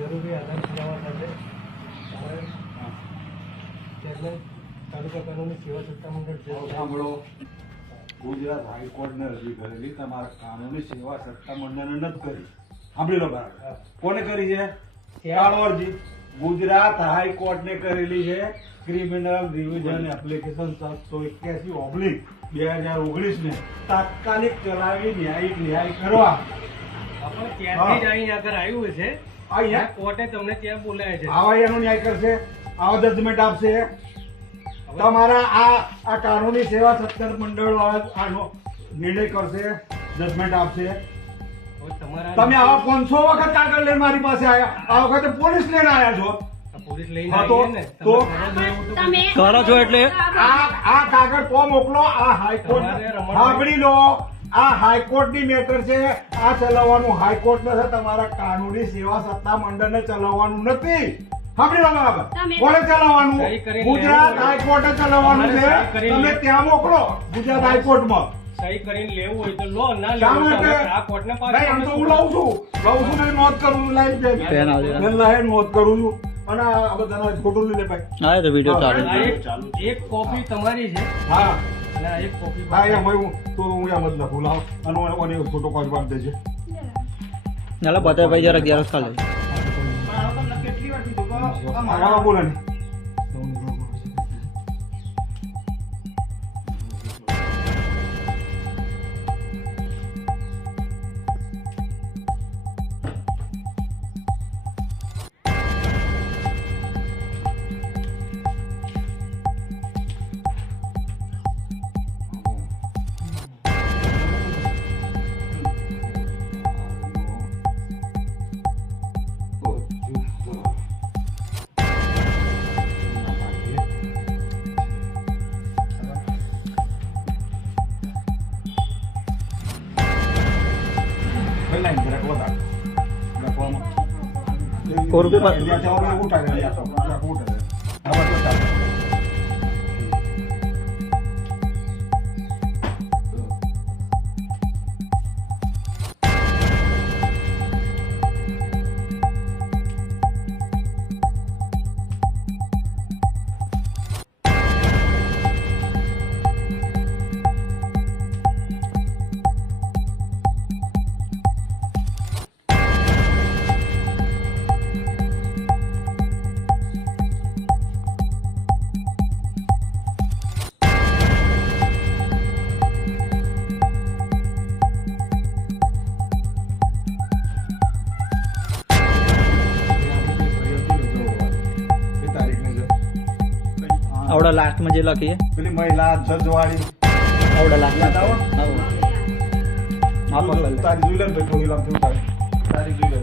જરૂરી આધાર પુરાવા સાથે અમારે ચેરમેન તાલુકા કાનૂની સેવા સત્તામંડળ સાંભળો, ગુજરાત હાઈકોર્ટને અરજી કરેલી, તમારા કાનૂની સેવા સત્તામંડળને નથી કરી. સાંભળી લો બરાબર. કોને કરી છે? કાળવરજી. ગુજરાત હાઈકોર્ટને કરેલી છે. ક્રિમિનલ રિવિઝન એપ્લિકેશન 781/2019 ને તાત્કાલિક ચલાવી ન્યાય કરવા. ત્યાંથી જ અહીં આગળ આવ્યું છે. અહીંયા કોર્ટે તમને ત્યાં બોલાય છે. આવા એનો ન્યાય કરશે, આવા જજમેન્ટ આપશે. તમારા આ કાનૂની સેવા સત્તામંડળ મંડળ આનો નિર્ણય કરશે, જજમેન્ટ આપશે. તમે આવા 500 વખત કાગળ લઈને મારી પાસે આવ્યા, આ વખતે પોલીસ લઈને આવ્યા છો. પોલીસ લઈને હા, તો કરો છો એટલે આ કાગળ કો મોકલો. આ હાઈકોર્ટ સાંભળી લો, આ હાઈકોર્ટ ની મેટર છે. આ ચલાવવાનું હાઈકોર્ટ છે, તમારા કાનૂની સેવા સત્તા મંડળ ને ચલાવવાનું નથી. સાંભળી લો બરાબર. કોને ચલાવવાનું? ગુજરાત હાઈકોર્ટે ચલાવવાનું છે. તમે ત્યાં મોકલો ગુજરાત હાઈકોર્ટમાં. સહી કરીને લેવું હોય તો લો, ના શા લેવું માટે? આ કોર્ટને ભાઈ, આમ તો હું લઉં છું ને નોંધ કરું છું. લાઈવ નોંધ કરું છું. અને આ બધાના ફોટો લઈ લે ભાઈ. હા તો વિડીયો ચાલુ એક કોપી તમારી છે હા અને આ એક કોપી હા, એમ હું તો હું એમ જ લખું. લાવ અને ફોટો પાડી પાડી દેજે. ચાલો બતાવે ભાઈ જરા ગેરસ ખાલી કેટલી વાર કીધું? આમાં બોલે ને. આવડા લાસ્ટ માં જે લખીએ પેલી મહિલા જજવાળી આવડા લાસ્ટ યાદ આવો? તારીખ તારી જોઈ લે ને ભાઈ, તારી જોઈ લે.